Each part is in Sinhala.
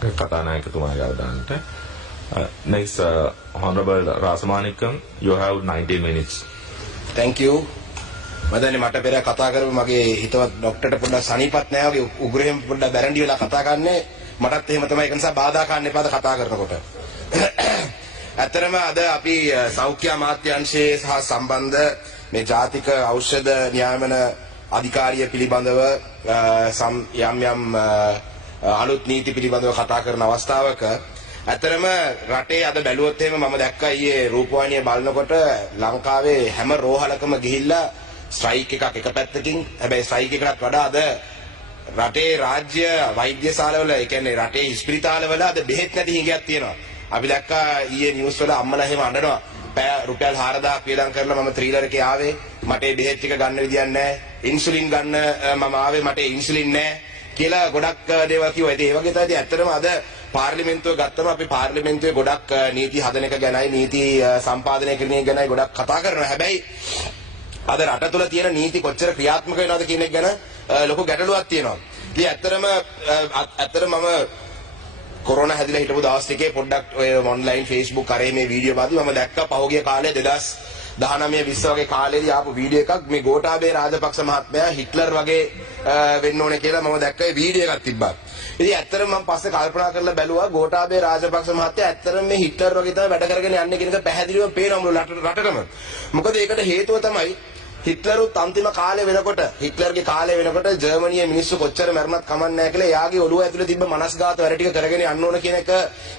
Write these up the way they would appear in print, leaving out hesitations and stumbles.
කතානායකතුමාගේ අවධානයට. Next, Honorable Rasamanikam, you have 19 minutes. Thank you. මදන්නේ මට පෙර කතා කරපු මගේ හිතවත් ડોක්ටර්ට පොඩ්ඩක් සනීපත් නැහැ වගේ උග්‍රහෙම පොඩ්ඩක් බැරන්ඩි වෙලා කතා කරන්නේ. මටත් එහෙම තමයි. ඒක නිසා බාධා ගන්න එපාද කතා කරනකොට. ඇත්තරම අද අපි සෞඛ්‍ය අමාත්‍යාංශයේ සහ සම්බන්ධ මේ ජාතික ඖෂධ නියාමන අධිකාරිය පිළිබඳව යම් අලුත් නීති පිළිබඳව කතා කරන අවස්ථාවක ඇත්තරම රටේ අද බැලුවොත් එහෙම මම දැක්කා ඊයේ රූපවාහිනිය බලනකොට ලංකාවේ හැම රෝහලකම ගිහිල්ලා ස්ට්‍රයික් එකක් එක පැත්තකින්. හැබැයි ස්ට්‍රයික් එකකට වඩා අද රටේ රාජ්‍ය වෛද්‍යශාලවල ඒ කියන්නේ රටේ ඉස්පිරිතාලවල අද බෙහෙත් නැති හිඟයක් තියෙනවා. අපි දැක්කා ඊයේ නිවුස් වල අම්මලා එහෙම අඬනවා. රුපියල් 4000ක් වියදම් කරලා මම ත්‍රීලර් එකේ ආවේ. මට මේ බෙහෙත් ටික ගන්න විදියක් නැහැ. ඉන්සුලින් ගන්න මම ආවේ මට ඉන්සුලින් නැහැ කියලා ගොඩක් දේවල් කිව්වා. ඉතින් ඒ වගේ තමයි ඇත්තටම අද පාර්ලිමේන්තුව ගත්තම අපි පාර්ලිමේන්තුවේ ගොඩක් නීති හදන එක ගැනයි නීති සම්පාදනය කිරීම ගැනයි ගොඩක් කතා කරනවා. හැබැයි අද රට තුළ තියෙන නීති කොච්චර ක්‍රියාත්මක වෙනවද කියන එක ගැන ලොකු ගැටලුවක් තියෙනවා. ඉතින් ඇත්තටම මම කොරෝනා හැදිලා හිටපු දවස් ටිකේ පොඩ්ඩක් ඔය ඔන්ලයින් Facebook කරේ මේ වීඩියෝ බලද්දි මම දැක්කා පහුගිය කාලේ 2019 20 වගේ කාලේදී ආපු වීඩියෝ එකක් මේ ගෝඨාභය රාජපක්ෂ මහත්මයා හිට්ලර් වගේ වෙන්න ඕනේ කියලා මම දැක්කා ඒ වීඩියෝ එකක් තිබ්බා. ඉතින් ඇත්තටම මම පස්සේ කල්පනා කරලා බැලුවා ගෝඨාභය රාජපක්ෂ මහත්තයා ඇත්තටම මේ හිට්ලර් වගේ තමයි වැඩ කරගෙන යන්නේ කියන එක පැහැදිලිවම පේනවා මුළු රටටම. මොකද ඒකට හේතුව තමයි හිට්ලරුත් අන්තිම කාලේ වෙනකොට හිට්ලර්ගේ කාලේ වෙනකොට ජර්මනියේ මිනිස්සු කොච්චර මැරුණත් කමක් නැහැ කියලා එයාගේ ඔළුව ඇතුලේ තිබ්බ මනස්ගාත වැඩ ටික කරගෙන යන්න ඕන කියන එක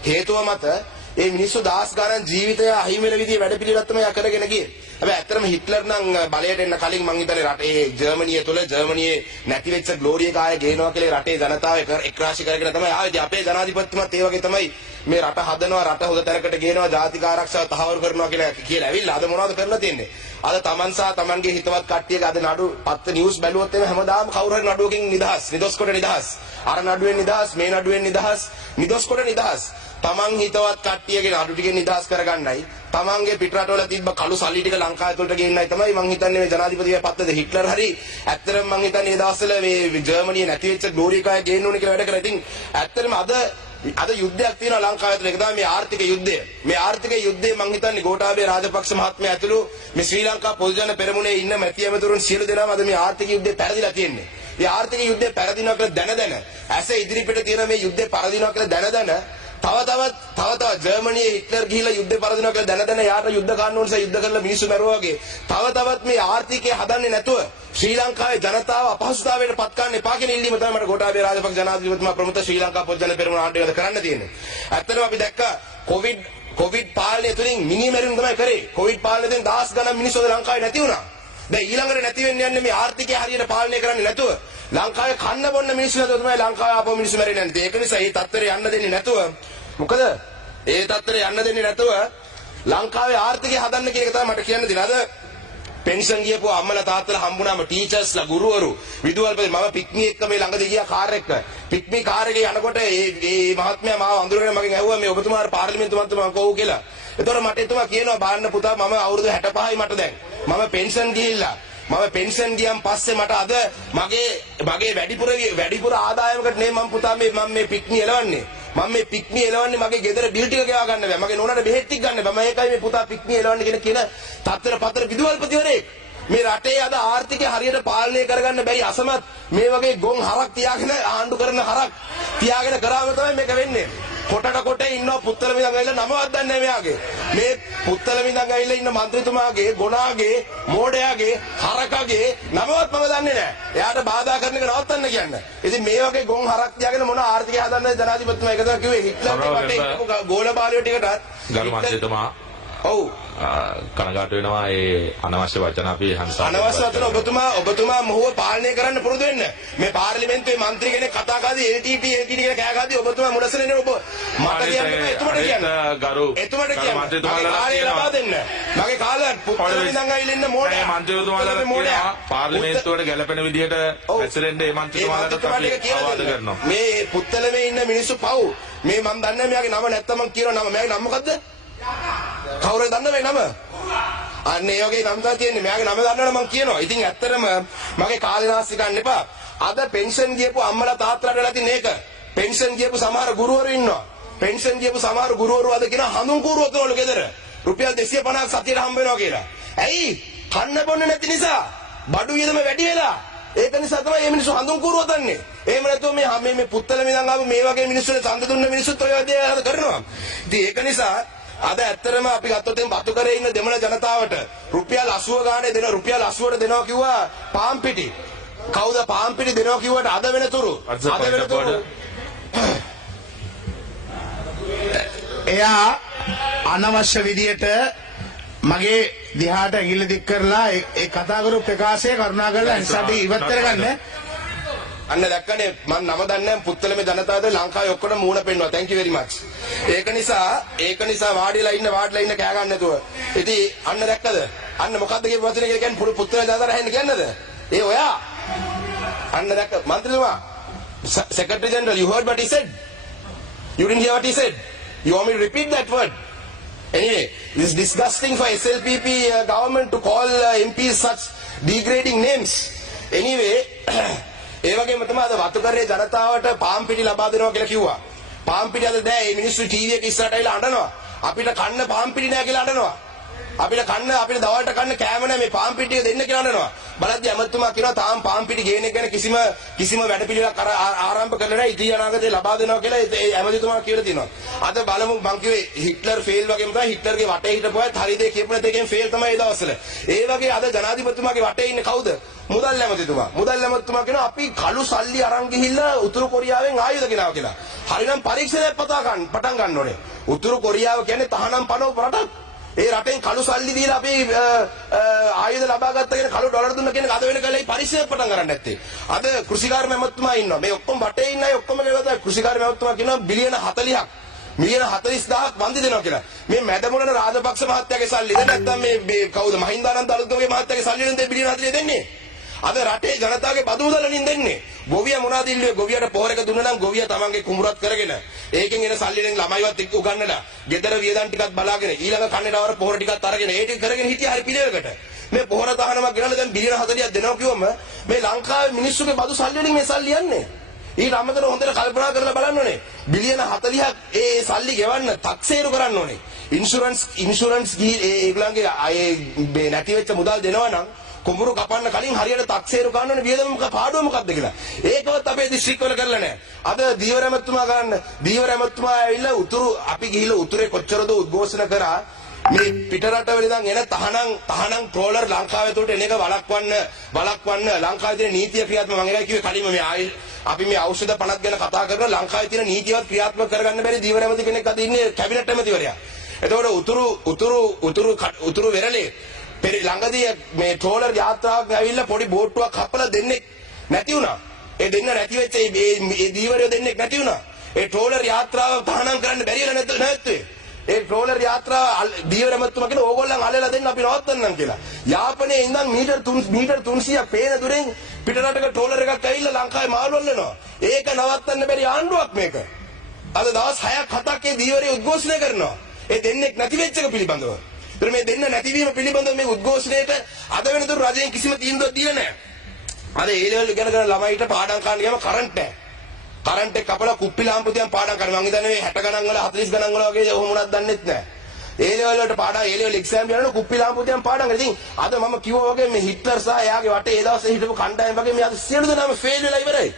හේතුව මත ඒ මිනිස්සු දහස් ගණන් ජීවිතය අහිමි වෙන විදිහේ වැඩ පිළිවෙලක් තමයි එයා කරගෙන ගියේ. හැබැයි ඇත්තටම හිට්ලර් නම් බලයට එන්න කලින් මං හිතන්නේ රටේ ජර්මනිය තුල ජර්මනියේ නැති වෙච්ච ග්ලෝරි එක ආයේ ගේනවා කියලා රටේ ජනතාව එක්රාශී කරගෙන තමයි ආවේ. ඉතින් අපේ ජනාධිපතිතුමත් ඒ වගේ තමයි මේ රට හදනවා රට හොඳ තැනකට ගේනවා ජාතික ආරක්ෂාව තහවුරු කරනවා කියලා ඇවිල්ලා අද මොනවද කරලා තියෙන්නේ? අද තමන් සහ තමන්ගේ හිතවත් කට්ටියක අද නඩු පත්ත නිවුස් බැලුවොත් එimhe හැමදාම කවුරු හරි නඩුවකින් නිදහස් කොට නිදහස් අර නඩුවෙන් නිදහස් මේ නඩුවෙන් නිදහස් කොට නිදහස් තමන් හිතවත් කට්ටියගේ නඩු ටිකෙන් නිදහස් කරගන්නයි තමන්ගේ පිටරටවල තිබ්බ කළු සල්ලි ටික ලංකාව ඇතුළට ගෙන්නයි තමයි මං හිතන්නේ මේ ජනාධිපතිගේ පත්තද හිට්ලර් හරි ඇත්තටම මං හිතන්නේ මේ දවස්වල මේ ජර්මනියේ නැති වෙච්ච ග්ලෝරි එකයි ගේන්න ඕනේ කියලා වැඩ කරලා ඉතින් ඇත්තටම අද යුද්ධයක් තියෙනවා ලංකාව ඇතුළේ. ඒක තමයි මේ ආර්ථික යුද්ධය. මේ ආර්ථික යුද්ධය මං හිතන්නේ ගෝඨාභය රාජපක්ෂ මහත්මයා ඇතුළු මේ ශ්‍රී ලංකා පොදු ජන පෙරමුණේ ඉන්න මැති ඇමතුරුන් සියලු දෙනාම අද මේ ආර්ථික යුද්ධේ පෙරදිලා තියෙන්නේ. මේ ආර්ථික යුද්ධේ පෙරදිනවා කියලා දැන ඇස ඉදිරිපිට තියෙන මේ යුද්ධේ පරදිනවා කියලා දැන තව ජර්මනියේ හිට්ලර් ගිහිලා යුද්ධේ පරදිනවා කියලා දැන යාට යුද්ධ ගන්න ඕන නිසා යුද්ධ කරලා මිනිස්සු මැරුවා වගේ තවත් මේ ආර්ථිකය හදන්නේ නැතුව ශ්‍රී ලංකාවේ ජනතාව අපහසුතාවයට පත් කරන්න එපා කියන ඉල්ලීම තමයි මට ගෝඨාභය රාජපක්ෂ ජනාධිපතිතුමා ප්‍රමුඛ ශ්‍රී ලංකා පොදු ජන පෙරමුණ ආණ්ඩුවේ කරන්න තියෙන්නේ. ඇත්තටම අපි දැක්කා කොවිඩ් පාලනය තුලින් මිනිමැරීම් තමයි කරේ. කොවිඩ් පාලනයෙන් දහස් ගණන් මිනිස්සු ලංකාවේ නැති වුණා. දැන් ඊළඟට නැති වෙන්න යන්නේ මේ ආර්ථිකය හරියට පාලනය කරන්නේ නැතුව ලංකාවේ කන්න බොන්න මිනිස්සු නැතුව තමයි ලංකාවේ ආපහු මිනිස්සු මැරෙන්නේ නැත්තේ. ඒක නිසා මේ තත්ත්වයට යන්න දෙන්නේ නැතුව මොකද ඒ තත්ත්වයට යන්න දෙන්නේ නැතුව ලංකාවේ ආර්ථිකය හදන්න කියන එක තමයි මට කියන්න දෙන්නේ. අද පෙන්ෂන් ගියපු අම්මලා තාත්තලා හම්බුනාම ටීචර්ස්ලා ගුරුවරු විදුහල්පති මම පික්මි එක්ක මේ ළඟදී ගියා කාර් එක. පික්මි කාර් එකේ යනකොට මේ මහත්මයා මාව අඳුරගෙන මගෙන් ඇහුවා මේ ඔබතුමාට පාර්ලිමේන්තු මන්ත්‍රීතුමා කොහොම කියලා. එතකොට මට එතුමා කියනවා බාන්න පුතා මම අවුරුදු 65යි මට දැන්. මම පෙන්ෂන් ගිහිල්ලා මම පෙන්ෂන් ගියන් පස්සේ මට අද මගේ වැඩිපුර ආදායමකට නේ මම පුතා මම මේ පික්මි එලවන්නේ. මම මේ පික්මි එලවන්නේ මගේ ගෙදර බිල් ටික ගෙවා ගන්න බෑ. මගේ නෝනාට බෙහෙත් ටික ගන්න බෑ. මම ඒකයි මේ පුතා පික්මි එලවන්නේ කියන තත්තර පතර විදුහල්පතිවරයෙක්. මේ රටේ අද ආර්ථිකය හරියට පාලනය කරගන්න බැරි අසමත් මේ වගේ ගොන් හරක් තියාගෙන ආණ්ඩු කරන හරක් තියාගෙන කරාම තමයි මේක වෙන්නේ. කොට ඉන්නවා පුත්තල මිඳන් ඇවිල්ලා නමවත් දන්නේ නැහැ මෙයාගේ. මේ පුත්තල මිඳන් ඇවිල්ලා ඉන්න മന്ത്രിතුමාගේ ගොනාගේ මෝඩයාගේ හරකගේ නමවත් මම දන්නේ නැහැ. එයාට බාධා කරන එක නවත්තන්න කියන්නේ. ඉතින් මේ වගේ ගොන් හරක් තියාගෙන මොන ආර්ථිකය හදන්නද ජනාධිපතිතුමා එක තමයි කිව්වේ හිට්ලර්ගේ වටේ ඉන්නපු ගෝල බාලයෝ ටිකටත් ගරු මන්ත්‍රීතුමා ඔව් කනගාටු වෙනවා ඒ අනවශ්‍ය වචන අපි හංසා අනවශ්‍ය වචන ඔබතුමා මොහොව පාලනය කරන්න පුරුදු වෙන්න. මේ පාර්ලිමේන්තුවේ മന്ത്രി කෙනෙක් කතා කරද්දී LTT කියලා කෑ ගහද්දී ඔබතුමා මුලසලනේ ඔබ මට කියන්නේ එතුමට කියන්නේ ලබා දෙන්න. මගේ කාලේ පුත්තල ඉඳන් ආවිල ඉන්න මෝඩයා මන්ත්‍රීතුමාලා පාර්ලිමේන්තුවට ගැලපෙන විදිහට ප්‍රෙසිඩන්ට් ඒ මන්ත්‍රීතුමාලාට අවවාද කරනවා. මේ පුත්තලමේ ඉන්න මිනිස්සු පව් මේ මම දන්නේ මෙයාගේ නම නැත්තම් මම කියනවා නම මෙයාගේ නම මොකද්ද? කවුරුද දන්නේ මේ නම? අන්න ඒ වගේ නම් තමයි තියෙන්නේ. මෙයාගේ නම දන්නවනම් මම කියනවා. ඉතින් ඇත්තටම මගේ කාලේ නාස්ති ගන්න එපා. අද පෙන්ෂන් ගියපු අම්මලා තාත්තලාට වෙලා තියෙන එක. පෙන්ෂන් ගියපු සමහර ගුරුවරු ඉන්නවා. පෙන්ෂන් ගියපු සමහර ගුරුවරු අද කියන හඳුන් කූරුව තුනලු ගෙදර. රුපියල් 250ක් සතියට හම්බ වෙනවා කියලා. ඇයි? කන්න බොන්න නැති නිසා. බඩු වියදම වැඩි වෙලා. ඒක නිසා තමයි මේ මිනිස්සු හඳුන් කූරුව තන්නේ. එහෙම නැතුව මේ පුත්තල මිදන් ආපු මේ වගේ මිනිස්සුන්ට ඡන්ද දුන්න මිනිස්සුත් ඔය දේ කරනවා. ඉතින් ඒක නිසා අද ඇත්තටම අපි ගත්තොත් එම් බතු කරේ ඉන්න දෙමළ ජනතාවට රුපියල් 80 ගානේ දෙන රුපියල් 80ට දෙනවා කිව්වා පාම් පිටි. කවුද පාම් පිටි දෙනවා කිව්වට අද වෙනතුරු. අද වෙනතුරු. එයා අනවශ්‍ය විදියට මගේ දිහාට ඇඟිල්ල දික් කරලා ඒ කතා කරු ප්‍රකාශය කරුණා කරලා අනිසාට ඉවත් කරගන්න. අන්න දැක්කනේ මම නම දන්නේ නැහැ පුත්තලමේ ජනතාවද ලංකාවේ ඔක්කොම මූණ පෙන්නවා. thank you very much. ඒක නිසා වාඩිලා ඉන්න කෑ ගන්න නැතුව. ඉතින් අන්න දැක්කද? අන්න මොකද්ද කියපු වචනේ කියලා කියන්නේ පුත්තල ජනතාවට ඇහෙන්න කියන්නේද? ඒ ඔයා. අන්න දැක්ක මන්ත්‍රීතුමා Secretary General, you heard what he said? You didn't hear what he said? You want me to repeat that word? Anyway, it's disgusting for SLPP government to call MPs such degrading names. Anyway, ඒ වගේම තමයි අද වතුකරේ ජනතාවට පාම් පිටි ලබා දෙනවා කියලා කිව්වා. පාම් පිටි අද දැන් මේ මිනිස්සු ටීවී එක ඉස්සරහට ඇවිල්ලා අඬනවා. අපිට කන්න පාම් පිටි නෑ කියලා අඬනවා. අපිට දවල්ට කන්න කෑම නෑ මේ පාම් පිටිය දෙන්න කියලා අඬනවා. බලද්දි ඇමතුමා කියනවා තාම පාම් පිටි ගේන එක ගැන කිසිම වැඩපිළිවෙලක් ආරම්භ කරලා නැහැ. ඉතින් අනාගතේ ලබා දෙනවා කියලා ඒ ඇමතිතුමා කියලා තියෙනවා. අද බලමු මං කිව්වේ හිට්ලර් ෆේල් වගේම තමයි හිට්ලර්ගේ වටේ හිටපු අය හරි දේ කියපු නැති එකෙන් ෆේල් තමයි ඒ දවස්වල. ඒ වගේ අද ජනාධිපතිතුමාගේ වටේ ඉන්නේ කවුද? මුදල් ඇමතිතුමා. මුදල් ඇමතිතුමා කියනවා අපි කළු සල්ලි අරන් ගිහිල්ලා උතුරු කොරියාවෙන් ආයුධ ගෙනාවා කියලා. හරිනම් පරීක්ෂණයක් පටන් ගන්න ඕනේ. උතුරු කොරියාව කියන්නේ තහනම් පනවපු රටක්. ඒ රටෙන් කළු සල්ලි දීලා අපි ආයුධ ලබා ගත්ත කියන කළු ඩොලර් දුන්න කියන අද වෙනකල් ඒ පරිශ්‍රය පටන් ගන්න නැත්තේ. අද කෘෂිකාර්ම ඇමතුමා ඉන්නවා. මේ ඔක්කොම වටේ ඉන්න අය ඔක්කොම කියනවා කෘෂිකාර්ම ඇමතුමා කියනවා බිලියන 40ක් මිලියන 40000ක් වන්දි දෙනවා කියලා. මේ මැදමුණන රාජපක්ෂ මහත්තයාගේ සල්ලිද නැත්නම් මේ කවුද මහින්දානන්ද අලුත්ගමගේ මහත්තයාගේ සල්ලි නෙන්ද බිලියන 40 දෙන්නේ? අද රටේ ජනතාවගේ බදු මුදලින් දෙන්නේ. ගොවියා මොනවද ඉල්ලුවේ? ගොවියට පොහොර එක දුන්නා නම් ගොවියා තමන්ගේ කුඹුරත් කරගෙන ඒකෙන් එන සල්ලි වලින් ළමයිවත් එක්ක උගන්නලා ගෙදර වියදම් ටිකක් බලාගෙන ඊළඟ කන්නේවර පොහොර ටිකක් අරගෙන ඒ ටික කරගෙන හිටියා හරි පිළිවෙලකට. මේ පොහොර තහනමක් ගෙනල්ලා දැන් බිලියන 40ක් දෙනවා කිව්වම මේ ලංකාවේ මිනිස්සුගේ බදු සල්ලි වලින් මේ සල්ලි යන්නේ. ඊට අමතරව හොඳට කල්පනා කරලා බලන්න ඕනේ. බිලියන 40ක් ඒ සල්ලි ගෙවන්න 탁සේරු කරන්න ඕනේ. ඉන්ෂුරන්ස් ඒගොල්ලන්ගේ මේ නැති වෙච්ච මුදල් දෙනවා නම් කුඹුරු කපන්න කලින් හරියට 탁සේරු ගන්න ඕනේ වියදම පාඩුව මොකක්ද කියලා. ඒකවත් අපේ දිස්ත්‍රික්කවල කරලා නැහැ. අද දීවර ඇමතුමා ඇවිල්ලා අපි ගිහිල්ලා උතුරේ කොච්චරද උද්ඝෝෂණ කරා මේ පිටරටවල ඉඳන් එන තහනම් ට්‍රෝලර් ලංකාවේ තුරට එන එක වළක්වන්න ලංකාවේ තියෙන නීතිය ක්‍රියාත්මක මම එකයි කිව්වේ කලින්ම අපි මේ ඖෂධ පනත් ගැන කතා කරනවා ලංකාවේ තියෙන නීතියවත් ක්‍රියාත්මක කරගන්න බැරි දීවර ඇමති කෙනෙක් අද ඉන්නේ කැබිනට් ඇමතිවරයා. එතකොට උතුරු වෙරළේ ළඟදී මේ ට්‍රෝලර් යාත්‍රාවක් ඇවිල්ලා පොඩි බෝට්ටුවක් කපලා දෙන්නේ නැති වුණා. ඒ දෙන්න නැති වෙච්ච මේ දීවරයෝ දෙන්නේ නැති වුණා. ඒ ට්‍රෝලර් යාත්‍රාව තහනම් කරන්න බැරි වෙලා නැත්තේ. ඒ ට්‍රෝලර් යාත්‍රාව දීවර ඇමතුමා කියන ඕගොල්ලන් අල්ලලා දෙන්න අපි නවත්තන්නම් කියලා. යාපනයේ ඉඳන් මීටර් 300ක් පේන දුරෙන් පිටරටක ට්‍රෝලර් එකක් ඇවිල්ලා ලංකාවේ මාළු වල්ලනවා. ඒක නවත්තන්න බැරි ආණ්ඩුවක් මේක. අද දවස් 6ක් 7ක් ඒ දීවරේ උද්ඝෝෂණය කරනවා. ඒ දෙන්නේ නැති වෙච්ච එක පිළිබඳව. මේ දෙන්න නැතිවීම පිළිබඳව මේ උද්ඝෝෂණයට අද වෙනතුරු රජයෙන් කිසිම තීන්දුවක් දීලා නැහැ. අද ඒ ලෙවල් ඉගෙන ගන්න ළමයිට පාඩම් කරන්න ගියාම කරන්ට් නැහැ. කරන්ට් එක කපලා කුප්පි ලාම්පු තියන් පාඩම් කරනවා. මං හිතන්නේ මේ 60 ගණන් වල 40 ගණන් වල වගේ ඔහොම මොනවද දන්නෙත් නැහැ. ඒ ලෙවල් වලට පාඩම් ඒ ලෙවල් එක්සෑම් යනකොට කුප්පි ලාම්පු තියන් පාඩම් කරලා. ඉතින් අද මම කිව්වා වගේ මේ හිට්ලර් සහ එයාගේ වටේ ඒ දවසේ හිටපු කණ්ඩායම වගේ මේ අද සියලු දෙනාම ෆේල් වෙලා ඉවරයි.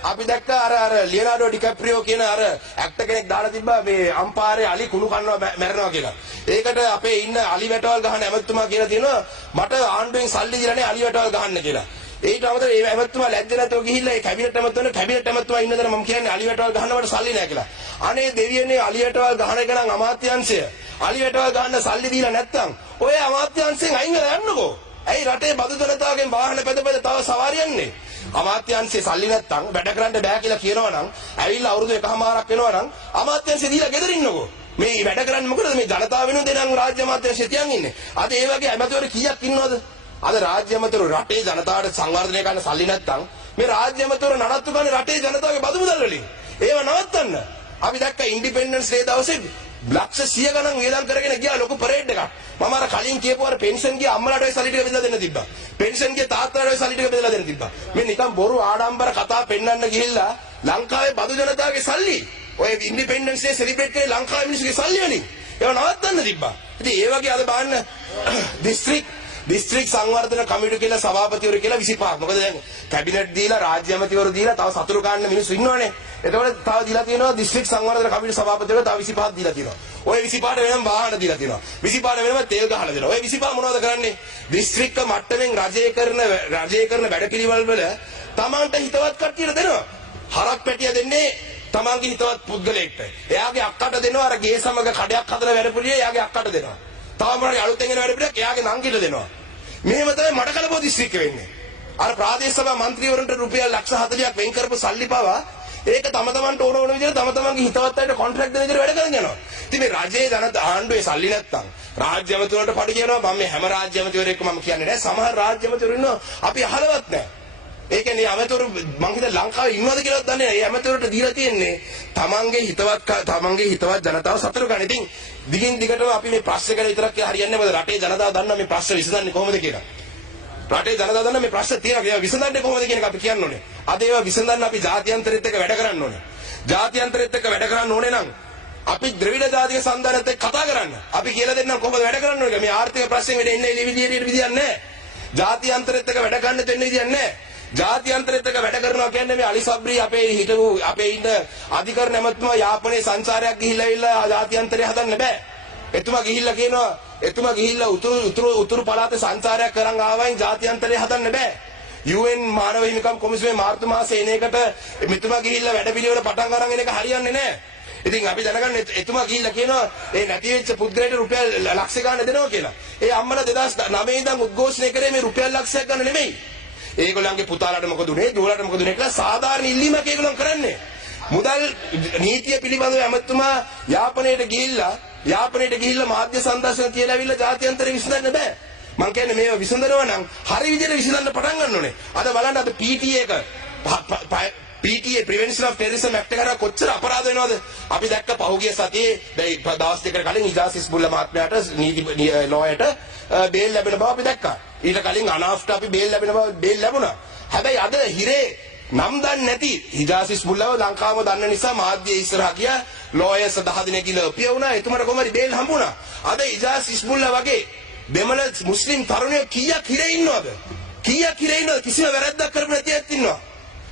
අපි දැක්කා අර ලියනාඩෝ ඩිකැප්‍රියෝ කියන අර ඇක්ටර් කෙනෙක් දාලා තිබ්බා මේ අම්පාරේ අලි කුණු කන්නවා මැරෙනවා කියලා. ඒකට අපේ ඉන්න අලි වැටවල් ගහන ඇමතුමා කියලා තියෙනවා මට ආණ්ඩුවෙන් සල්ලි දීලා නේ අලි වැටවල් ගහන්න කියලා. ඒකට අමතරව මේ ඇමතුමා ලැජ්ජ නැතුව ගිහිල්ලා ඒ කැබිනට් ඇමතුමා ඉන්න දර මම කියන්නේ අලි වැටවල් ගහන්නවට සල්ලි නැහැ කියලා. අනේ දෙවියනේ අලි වැටවල් ගහන එක නම් අමාත්‍යාංශය. අලි වැටවල් ගහන්න සල්ලි දීලා නැත්තම් ඔය අමාත්‍යාංශයෙන් අයින් වෙලා යන්නකෝ. ඇයි රටේ බදු ජනතාවගෙන් වාහන පැද තව සවාරියන්නේ? අමාත්‍යාංශයේ සල්ලි නැත්තම් වැඩ කරන්න බෑ කියලා කියනවා නම් ඇවිල්ලා අවුරුදු එකමාරක් වෙනවා නම් අමාත්‍යාංශය දීලා ගෙදර ඉන්නකෝ. මේ වැඩ කරන්නේ මොකටද? මේ ජනතාව වෙනුවෙන් දෙනන් රාජ්‍ය අමාත්‍යාංශය තියන් ඉන්නේ. අද ඒ වගේ ඇමතිවරු කීයක් ඉන්නවද? අද රාජ්‍ය අමාත්‍යවරු රටේ ජනතාවට සංවර්ධනය කරන්න සල්ලි නැත්තම් මේ රාජ්‍ය අමාත්‍යවරු නඩත්තු කරන්නේ රටේ ජනතාවගේ බදු මුදල් වලින්. ඒව නවත්තන්න. අපි දැක්ක ඉන්ඩිපෙන්ඩන්ස් ඩේ දවසේ ලක්ෂ 100 ගණන් වියදම් කරගෙන ගියා ලොකු පරේඩ් එකක්. මම අර කලින් කියපු අර පෙන්ෂන් ගිය අම්මලාට ඔය සල්ලි ටික බෙදලා දෙන්න තිබ්බා. පෙන්ෂන් ගිය තාත්තලාට ඔය සල්ලි ටික බෙදලා දෙන්න තිබ්බා. මේ නිකන් බොරු ආඩම්බර කතා පෙන්වන්න ගිහිල්ලා ලංකාවේ බදු ජනතාවගේ සල්ලි ඔය ඉන්ඩිපෙන්ඩන්ස් ඩේ සෙලිබ්‍රේට් කරේ ලංකාවේ මිනිස්සුගේ සල්ලි වලින් ඒව නවත්තන්න තිබ්බා. ඉතින් ඒ වගේ අද බලන්න දිස්ත්‍රික් සංවර්ධන කමිටු කියලා සභාපතිවරු කියලා 25ක්. මොකද දැන් කැබිනට් දීලා රාජ්‍ය ඇමතිවරු දීලා තව සතුරු කාන්න මිනිස්සු ඉන්නවනේ. එතකොට තව දීලා තියෙනවා දිස්ත්‍රික් සංවර්ධන කමිටු සභාපතිවරු තව 25ක් දීලා තියෙනවා. ඔය 25ට වෙනම වාහන දීලා තියෙනවා. 25ට වෙනම තෙල් ගහලා දෙනවා. ඔය 25 මොනවද කරන්නේ? දිස්ත්‍රික්ක මට්ටමින් රජය කරන වැඩපිළිවෙල වල තමන්ට හිතවත් කට්ටියට දෙනවා. හරක් පැටිය දෙන්නේ තමන්ගේ හිතවත් පුද්ගලයෙක්ට. එයාගේ අක්කට දෙනවා අර ගේ සමග කඩයක් හදන වැඩපිළිවෙල එයාගේ අක්කට දෙනවා. තව මොනවාරි අලුතෙන් එන වැඩපිළිවෙලක් එයාගේ නංගිට දෙනවා. මෙහෙම තමයි මඩකලපුව දිස්ත්‍රික්ක වෙන්නේ. අර ප්‍රාදේශ සභා මන්ත්‍රීවරුන්ට රුපියල් ලක්ෂ 40ක් වෙන් කරපු සල්ලි පවා ඒක තම තමන්ට ඕන විදිහට තම තමන්ගේ හිතවත් අයට කොන්ට්‍රැක්ට් දෙන විදිහට වැඩ කරගෙන යනවා. ඉතින් මේ රජයේ ජනතා ආණ්ඩුවේ සල්ලි නැත්තම් රාජ්‍ය ඇමතිවරුන්ට පඩි කියනවා. මම මේ හැම රාජ්‍ය ඇමතිවරයෙක්ම මම කියන්නේ නැහැ. සමහර රාජ්‍ය ඇමතිවරු ඉන්නවා අපි අහලවත් නැහැ. ඒ කියන්නේ ඇමතිවරු මං හිතා ලංකාවේ ඉන්නවද කියලාත් දන්නේ නැහැ. ඒ ඇමතිවරුන්ට දීලා තියෙන්නේ තමන්ගේ හිතවත් ජනතාව සතුටු කරගන්න. ඉතින් දිගින් දිගටම අපි මේ ප්‍රශ්න ගැන විතරක් හරියන්නේ නැහැ. මොකද රටේ ජනතාව දන්නා මේ ප්‍රශ්න විසඳන්නේ කොහොමද කියලා. රටේ ජනතාව දන්නා මේ ප්‍රශ්න තියෙනවා. ඒවා විසඳන්නේ කොහොමද කියන එක අපි කියන්න ඕනේ. අද ඒවා විසඳන්න අපි ජාත්‍යන්තරයේත් එක්ක වැඩ කරන්න ඕනේ. ජාත්‍යන්තරයේත් එක්ක වැඩ කරන්න ඕනේ නම් අපි ද්‍රවිඩ ජාතික සන්ධානයත් එක්ක කතා කරන්න. අපි කියලා දෙන්නම් කොහොමද වැඩ කරන්න ඕනේ. මේ ආර්ථික ප්‍රශ්නේ වෙන්නේ ඉන්නේ විදියක් නැහැ. ජාත්‍යන්තරයේත් එක්ක වැඩ ගන්න දෙන්න විදියක් නැහැ. ජාත්‍යන්තරයේත් එක්ක වැඩ කරනවා කියන්නේ මේ අලි සබ්රි අපේ ඉන්න අධිකරණ ඇමතුමා යාපනයේ සංසාරයක් ගිහිල්ලා ජාත්‍යන්තරය හදන්න බෑ. එතුමා ගිහිල්ලා උතුරු පළාතේ සංසාරයක් කරන් ආවයින් ජාත්‍යන්තරය හදන්න බෑ. UN මානව හිමිකම් කොමිසමේ මාර්තු මාසේ එන එකට මෙතුමා ගිහිල්ලා වැඩ පිළිවෙල පටන් අරන් එන එක හරියන්නේ නැහැ. ඉතින් අපි දැනගන්න එතුමා ගිහිල්ලා කියනවා ඒ නැති වෙච්ච පුද්ගලයාට රුපියල් ලක්ෂ ගන්න දෙනවා කියලා. ඒ අම්මලා 2009 ඉඳන් උද්ඝෝෂණය කරේ මේ රුපියල් ලක්ෂයක් ගන්න නෙමෙයි. ඒගොල්ලන්ගේ පුතාලාට මොකද උනේ දුවලාට මොකද උනේ කියලා සාධාරණ ඉල්ලීමක් ඒගොල්ලන් කරන්නේ. මුදල් නීතිය පිළිබඳව ඇමතුමා යාපනයට ගිහිල්ලා මාධ්‍ය සංදර්ශන කියලා ඇවිල්ලා ජාත්‍යන්තරේ විසඳන්න බෑ. මං කියන්නේ මේව විසඳනවා නම් හරි විදිහට විසඳන්න පටන් ගන්න ඕනේ. අද බලන්න අද PTA Prevention of Terrorism Act එක කොච්චර අපරාධ වෙනවද? අපි දැක්ක පහුගිය සතියේ දවස් දෙකකට කලින් ඉජාස් ඉස්බුල්ලා මහත්මයාට නීති ලෝයට බේල් ලැබෙන බව අපි දැක්කා. ඊට කලින් අනාෆ්ට අපි බේල් ලැබුණා. හැබැයි අද හිරේ නම් දන්නේ නැති ඉජාස් ඉස්බුල්ලාව ලංකාවම දන්න නිසා මාධ්‍ය ඉස්සරහා ගියා ලෝයර්ස් 10 දිනක් ගිහලා පිය වුණා. එතුමාට කොහමද බේල් හම්බුණා? අද ඉජාස් ඉස්බුල්ලා වගේ දෙමළ මුස්ලිම් තරුණයෝ කීයක් හිරේ ඉන්නවද? කිසිම වැරැද්දක් කරපු නැති අයත් ඉන්නවා.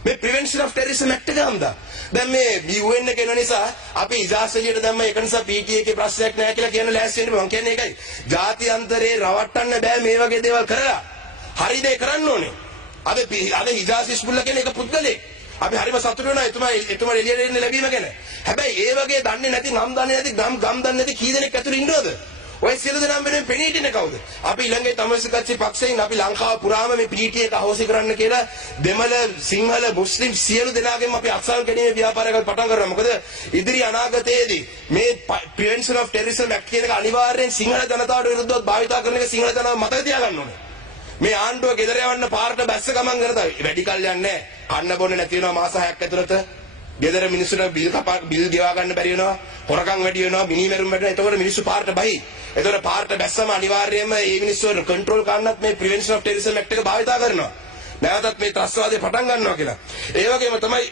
මේ Prevention of Terrorism Act එක හම්දා. දැන් මේ UN එක එන නිසා අපි ඉජාස් එළියට දැම්ම ඒක නිසා PTA එකේ ප්‍රශ්නයක් නැහැ කියලා කියන ලෑස්ති වෙන්න මම කියන්නේ ඒකයි. ජාත්‍යන්තරේ රවට්ටන්න බෑ මේ වගේ දේවල් කරලා. හරි දේ කරන්න ඕනේ. අද ඉජාස් ඉස්බුල්ලා කියන එක පුද්ගලෙක්. අපි හරිම සතුටු වෙනවා එතුමා එළියට එන්න ලැබීම ගැන. හැබැයි ඒ වගේ දන්නේ නැති නම් දන්නේ නැති ගම් දන්නේ නැති කී දෙනෙක් ඇතුළේ ඉන්නවද? ඔය සියලු දෙනාම වෙනුවෙන් පෙනී හිටින්නේ කවුද? අපි ඊළඟේ තමුසකච්චි පක්ෂයෙන් අපි ලංකාව පුරාම මේ PTA එක අහෝසි කරන්න කියලා දෙමළ සිංහල මුස්ලිම් සියලු දෙනාගෙන් අපි අත්සන් ගැනීමේ ව්‍යාපාරයක් පටන් ගන්නවා. මොකද ඉදිරි අනාගතයේදී මේ Prevention of Terrorism Act කියන එක අනිවාර්යෙන් සිංහල ජනතාවට විරුද්ධව භාවිතා කරන එක සිංහල ජනතාව මතක තියාගන්න ඕනේ. මේ ආණ්ඩුව ගෙදර යවන්න පාරට බැස්ස ගමන් කරනවා. වැඩි කල් යන්නේ නැහැ. කන්න බොන්නේ නැති වෙනවා මාස 6ක් ඇතුළත. ගෙදර මිනිස්සුන්ට බිල් ගෙවා ගන්න බැරි වෙනවා. හොරකම් වැඩි වෙනවා. මිනිමෙරුම් වැඩි වෙනවා. එතකොට මිනිස්සු පාරට බහි. එතකොට පාරට බැස්සම අනිවාර්යයෙන්ම මේ මිනිස්සු කන්ට්‍රෝල් කරන්නත් මේ Prevention of Terrorism Act එක භාවිතා කරනවා. නැවතත් මේ ත්‍රස්තවාදය පටන් ගන්නවා කියලා. ඒ වගේම තමයි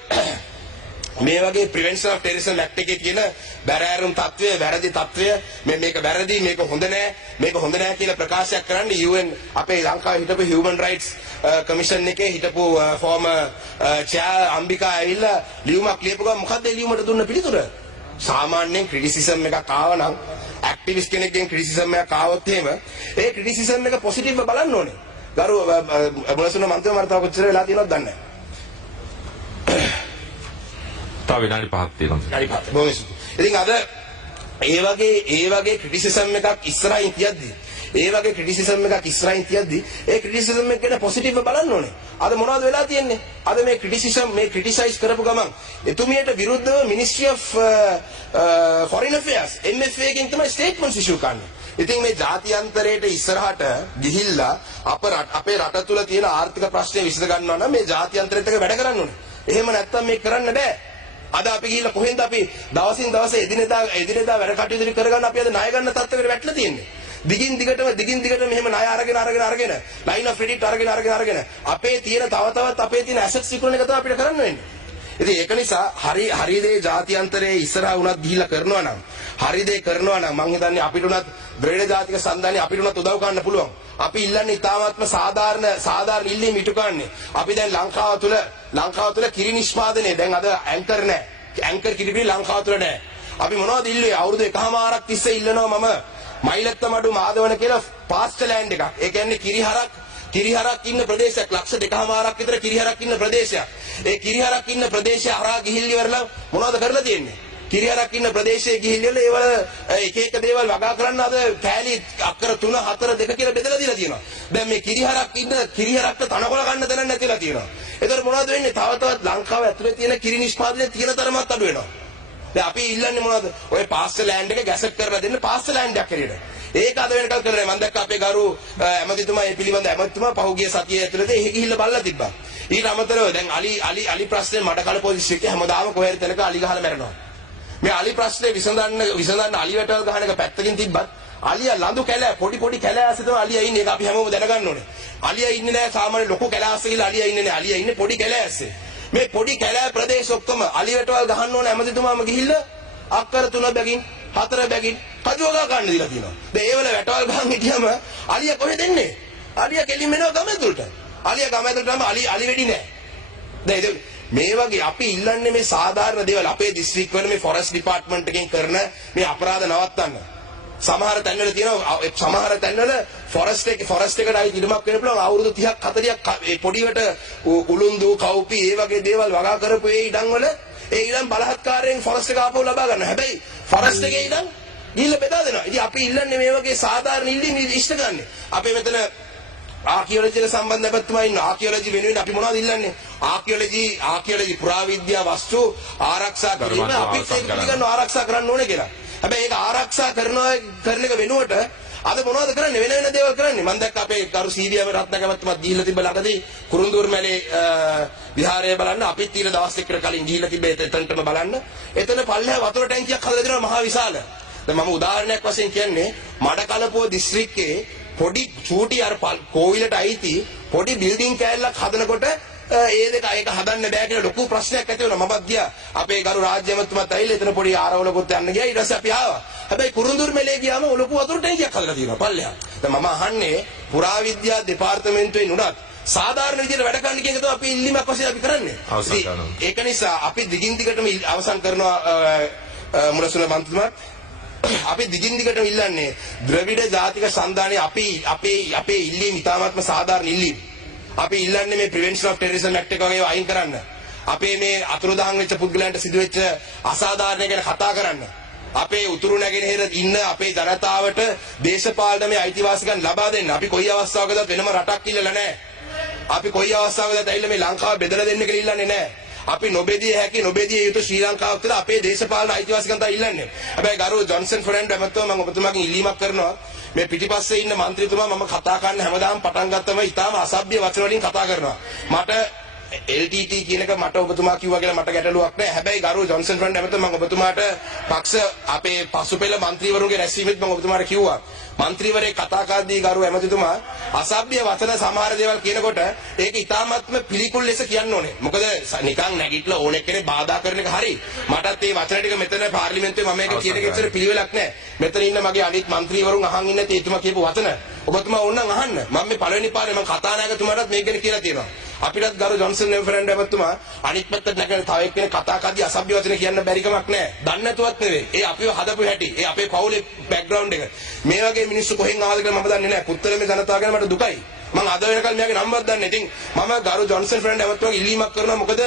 මේ වගේ Prevention of Terrorism Act එකේ කියන බැරෑරුම් තත්වය, වැරදි තත්වය, මේක වැරදි, මේක හොඳ නෑ කියලා ප්‍රකාශයක් කරන්නේ UN අපේ ලංකාවේ හිටපු Human Rights Commission එකේ හිටපු former chair අම්බිකා ඇවිල්ලා ලියුමක් ලියපු ගමන් මොකද්ද ඒ ලියුමට දුන්න පිළිතුර? සාමාන්‍යයෙන් ක්‍රිටිසිසම් එකක් ආව නම් ඇක්ටිවිස්ට් කෙනෙක්ගෙන් ක්‍රිටිසිසම් එකක් ආවොත් එහෙම ඒ ක්‍රිටිසිසම් එක පොසිටිව්ව බලන්න ඕනේ. ගරු මොනසුන මන්ත්‍රීවරු මට තව කොච්චර වෙලා තියෙනවද දන්නේ නැහැ. තව විනාඩි 5ක් තියෙනවා. විනාඩි 5ක්. බොහොම ස්තුතියි. ඉතින් අද ඒ වගේ ක්‍රිටිසිසම් එකක් ඉස්සරහින් තියද්දි ඒ ක්‍රිටිසිසම් එක ගැන පොසිටිව්ව බලන්න ඕනේ. අද මොනවද වෙලා තියෙන්නේ? අද මේ ක්‍රිටිසයිස් කරපු ගමන් එතුමියට විරුද්ධව Ministry of Foreign Affairs MFA එකෙන් තමයි ස්ටේට්මන්ට්ස් ඉෂුව කරන්නේ. ඉතින් මේ ජාත්‍යන්තරයට ඉස්සරහට ගිහිල්ලා අපේ රට තුල තියෙන ආර්ථික ප්‍රශ්නේ විසඳ ගන්නවා නම් මේ ජාත්‍යන්තරයත් එක්ක වැඩ කරන්න ඕනේ. එහෙම නැත්නම් මේක කරන්න බෑ. අද අපි ගිහිල්ලා කොහෙන්ද අපි දවසින් දවස එදිනෙදා වැඩ කටයුතු කරගන්න අපි අද ණය ගන්න තත්ත්වයකට වැටලා තියෙන්නේ. දිගින් දිගටම මෙහෙම ණය අරගෙන ලයින් ඔෆ් ක්‍රෙඩිට් අරගෙන අපේ තියෙන තවත් අපේ තියෙන ඇසෙට්ස් විකුණන එක තමයි අපිට කරන්න වෙන්නේ. ඉතින් ඒක නිසා හරි දේ ජාත්‍යන්තරයේ ඉස්සරහා වුණත් ගිහිල්ලා කරනවා නම් හරි දේ කරනවා නම් මම හිතන්නේ අපිට උනත් ද්‍රවිඩ ජාතික සන්ධානය අපිට උනත් උදව් කරන්න පුළුවන්. අපි ඉල්ලන්නේ ඉතාමත්ම සාධාරණ ඉල්ලීම් ඉටු කරන්නේ. අපි දැන් ලංකාව තුල කිරි නිෂ්පාදනය දැන් අද ඇන්කර් නැහැ. ඇන්කර් කිරිපිරි ලංකාව තුල නැහැ. අපි මොනවද ඉල්ලුවේ? අවුරුදු 1කමාරක් තිස්සේ ඉල්ලනවා මම මයිලත්තමඩු මාදවන කියලා පාස්ටර් ලෑන්ඩ් එකක්. ඒ කියන්නේ කිරිහරක් ඉන්න ප්‍රදේශයක් ලක්ෂ 2කමාරක් විතර කිරිහරක් ඉන්න ප්‍රදේශයක්. ඒ කිරිහරක් ඉන්න ප්‍රදේශය හරහා ගිහිල්ලි ඉවරලා මොනවද කරලා තියෙන්නේ? කිරිහරක් ඉන්න ප්‍රදේශයේ ගිහිල්ලි ඒවල එක දේවල් වගා කරන්න අද කෑලි අක්කර 3 4 2 කියලා බෙදලා දීලා තියෙනවා. දැන් මේ කිරිහරක්ට තනකොළ ගන්න තැන නැතිලා තියෙනවා. ඒතකොට මොනවද වෙන්නේ? තවත් ලංකාව ඇතුලේ තියෙන කිරි නිෂ්පාදනය තියෙන තරමත් අඩු වෙනවා. දැන් අපි ඉල්ලන්නේ මොනවද? ඔය පාස්ටර් ලෑන්ඩ් එක ගැසට් කරලා දෙන්න පාස්ටර් ලෑන්ඩ් එකක් හැටියට. ඒක අද වෙනකල් කරන්නේ. මම දැක්ක අපේ ගරු ඇමතිතුමා මේ පිළිබඳ ඇමතිතුමා පහුගිය සතියේ ඇතුළත එහෙ ගිහිල්ලා බලලා තිබ්බා. ඊට අමතරව දැන් අලි ප්‍රශ්නේ මඩකලපුව දිස්ත්‍රික්කේ හැමදාම කොහෙද තැනක අලි ගහලා මැරෙනවා. මේ අලි ප්‍රශ්නේ විසඳන්න අලි වැටවල් ගහන එක පැත්තකින් තිබ්බත් අලියා ලඳු කැලෑ පොඩි කැලෑ ඇස්සේ තමයි අලියා ඉන්නේ. ඒක අපි හැමෝම දැනගන්න ඕනේ. අලියා ඉන්නේ නැහැ සාමාන්‍ය ලොකු කැලෑ ඇස්සේ කියලා අලියා ඉන්නේ නැහැ. අලියා ඉන්නේ පොඩි කැලෑ ඇස්සේ. මේ පොඩි කැලෑ ප්‍රදේශ ඔක්කොම අලි වැටවල් ගහන්න ඕනේ ඇමතිතුමාම ගිහිල්ලා අක්කර 3 බැගින් 4 බැගින් කජුවගා ගන්න දීලා තියෙනවා. දැන් ඒවල වැටවල් ගහන් හිටියම අලියා කොහෙද එන්නේ? අලියා කෙලින්ම එනවා ගම ඇතුළට. අලියා ගම ඇතුළටම අලි වෙඩි නැහැ. දැන් මේ වගේ අපි ඉල්ලන්නේ මේ සාධාරණ දේවල් අපේ දිස්ත්‍රික්කවල මේ ෆොරස්ට් ඩිපාර්ට්මන්ට් එකෙන් කරන මේ අපරාධ නවත්තන්න. සමහර තැන්වල තියෙනවා සමහර තැන්වල ෆොරස්ට් එකට අයිති ඉඩමක් වෙන්න පුළුවන් අවුරුදු 30ක් 40ක් ඒ පොඩිවට උළුන්දු කවුපි ඒ වගේ දේවල් වගා කරපු ඒ ඉඩම් වල ඒ ඉඩම් බලහත්කාරයෙන් ෆොරස්ට් එක ආපහු ලබා ගන්න. හැබැයි ෆොරස්ට් එකේ ඉඩම් ගිහිල්ලා බෙදා දෙනවා. ඉතින් අපි ඉල්ලන්නේ මේ වගේ සාධාරණ ඉල්ලීම් ඉෂ්ට ගන්න. අපි මෙතන ආකියොලොජියට සම්බන්ධ නැබත්තුමා ඉන්න ආකියොලොජි වෙනුවෙන් අපි මොනවද ඉල්ලන්නේ? ආකියොලොජි පුරාවිද්‍යා වස්තු ආරක්ෂා කිරීම අපිත් ඒක පිළිගන්න ආරක්ෂා කරන්න ඕනේ කියලා. හැබැයි ඒක ආරක්ෂා කරන එක වෙනුවට අද මොනවද කරන්නේ? වෙන දේවල් කරන්නේ. මම දැක්ක අපේ කරු සීඩියම රත්නකමත්තුමත් ගිහිල්ලා තිබ්බ ළඟදී කුරුඳුරු මැලේ විහාරය බලන්න අපිත් ඊට දවස් දෙකකට කලින් ගිහිල්ලා තිබ්බ එතනටම බලන්න. එතන පල්ලෙහා වතුර ටැංකියක් හදලා දෙනවා මහා විශාල. දැන් මම උදාහරණයක් වශයෙන් කියන්නේ මඩකලපුව දිස්ත්‍රික්කයේ පොඩි චූටි අර කෝවිලට අයිති පොඩි බිල්ඩින් කෑල්ලක් හදනකොට ඒ දෙක ඒක හදන්න බෑ කියලා ලොකු ප්‍රශ්නයක් ඇති වුණා. මමත් ගියා අපේ ගරු රාජ්‍ය ඇමතුමත් ඇවිල්ලා එතන පොඩි ආරවලකුත් යන්න ගියා. ඊට පස්සේ අපි ආවා. හැබැයි කුරුඳුරු මෙලේ ගියාම ලොකු වතුර ටැංකියක් හදලා තියෙනවා පල්ලෙහා. දැන් මම අහන්නේ පුරාවිද්‍යා දෙපාර්තමේන්තුවේ නුඩත් සාධාරණ විදිහට වැඩ කරන්න කියන එක තමයි අපි ඉල්ලීමක් වශයෙන් අපි කරන්නේ. ඒක නිසා අපි දිගින් දිගටම අවසන් කරනවා මුලසුන මන්ත්‍රීතුමා අපි දිගින් දිගටම ඉල්ලන්නේ ද්‍රවිඩ ජාතික සන්ධානයේ අපේ ඉල්ලීම් ඉතාමත්ම සාධාරණ ඉල්ලීම්. අපි ඉල්ලන්නේ මේ ප්‍රිවෙන්ෂන් ඔෆ් ටෙරරිසම් ඇක්ට් එක වගේ අයින් කරන්න. අපේ මේ අතුරුදහන් වෙච්ච පුද්ගලයන්ට සිදුවෙච්ච අසාධාරණ ගැන කතා කරන්න. අපේ උතුරු නැගෙනහිර ඉන්න අපේ ජනතාවට දේශපාලනමය අයිතිවාසිකම් ලබා දෙන්න. අපි කොයි අවස්ථාවකදත් වෙනම රටක් ඉල්ලලා නැහැ. අපි කොයි අවස්ථාවකදත් ඇවිල්ලා මේ ලංකාව බෙදලා දෙන්න කියලා ඉල්ලන්නේ නැහැ. අපි නොබෙදිය යුතු ශ්‍රී ලංකාවක් තුළ අපේ දේශපාලන අයිතිවාසිකම් තමයි ඉල්ලන්නේ. හැබැයි ගරු ජොන්සන් ෆර්නැන්ඩෝ ඇමතුමා මම ඔබතුමාගෙන් ඉල්ලීමක් කරනවා. මේ පිටිපස්සේ ඉන්න മന്ത്രിතුමා මම කතා කරන්න හැමදාම පටන් ගත්තම ඉතාලම අසභ්‍ය වචන වලින් කතා කරනවා. මට LTT කියන එක මට ඔබතුමා කිව්වා කියලා මට ගැටලුවක් නැහැ. හැබැයි ගරු ජොන්සන් ෆර්නැන්ඩෝ ඇමතුමා මම ඔබතුමාට පක්ෂ අපේ පසුපෙළ മന്ത്രിවරුන්ගේ රැස්වීමෙත් මම ඔබතුමාට කිව්වා. മന്ത്രിවරේ කතා කරද්දී ගරු ඇමතිතුමා අසභ්‍ය වචන සමහර දේවල් කියනකොට ඒක ඉතාමත්ම පිළිකුල් ලෙස කියන්න ඕනේ. මොකද නිකන් නැගිටලා ඕන එක්කෙනෙක් බාධා කරන එක හරි. මටත් මේ වචන ටික මෙතන පාර්ලිමේන්තුවේ මම ඒක කියන එක ඉතර පිළිවෙලක් නැහැ. මෙතන ඉන්න මගේ අනිත් മന്ത്രിවරුන් අහන් ඉන්න තේතුමා කියපු වචන ඔබතුමා ඕනනම් අහන්න. මම මේ පළවෙනි පාරේ මම කතානායකතුමාටත් මේක ගැන කියලා තියෙනවා. අපිටත් ගරු ජොන්සන් ෆර්නැන්ඩෝ ඇමතුමා අනිත් පැත්තට නැගෙන තව එක්කෙනෙක් කතා කරද්දී අසභ්‍ය වචන කියන්න බැරි කමක් නැහැ. දන්නේ නැතුවත් නෙවෙයි. ඒ අපිව හදපු හැටි. ඒ අපේ පවුලේ බෑග්ග්‍රවුන්ඩ් එක. මේ වගේ මිනිස්සු කොහෙන් ආවද කියලා මම දන්නේ නැහැ. පුත්තලමේ ජනතාව ගැන මට දුකයි. මම අද වෙනකල් මෙයාගේ නම්වත් දන්නේ. ඉතින් මම ගරු ජොන්සන් ෆර්නැන්ඩෝ ඇමතුමාගේ ඉල්ලීමක් කරනවා. මොකද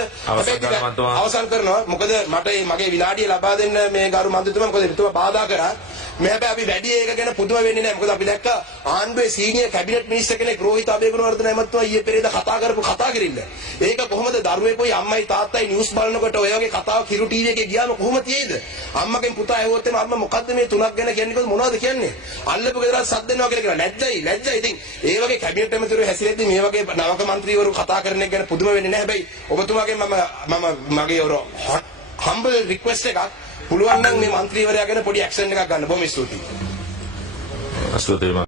අවසන් කරනවා. මොකද මට මගේ විනාඩිය ලබා දෙන්න මේ ගරු මන්ත්‍රීතුමා මොකද එතුමා බාධා කරා. මේ හැබැයි අපි වැඩි ඒක ගැන පුදුම වෙන්නේ නැහැ. මොකද අපි දැක්ක ආණ්ඩුවේ සීනියර් කැබිනට් මිනිස්ටර් කෙනෙක් රෝහිත අබේගුණවර්ධන ඇමතුමා ඊයේ පෙරේද කතා කරපු කතා කිරිල්ල. ඒක කොහොමද දරුවෙකුයි අම්මයි තාත්තයි නිවුස් බලනකොට ඔය වගේ කතාව කිරු ටීවී එකේ ගියාම කොහොම තියෙයිද? අම්මගෙන් පුතා ඇහුවොත් එimhe අම්මා මොකද්ද මේ තුනක් ගැන කියන්නේ කිව්වොත් මොනවද කියන්නේ? අල්ලපු ගෙදර සද්ද දෙනවා කියලා කියනවා. ලැජ්ජයි. ඉතින් ඒ වගේ කැබිනට් ඇමතිවරු හැසිරෙද්දී මේ වගේ නවක മന്ത്രിවරු කතා කරන එක ගැන පුදුම වෙන්නේ නැහැ. හැබැයි ඔබතුමාගෙන් මම මගේ humble request එකක් පුළුවන් නම් මේ മന്ത്രിවරයා ගැන පොඩි ඇක්ෂන් එකක් ගන්න. බොහොම ස්තුතියි. අස්තුතියි.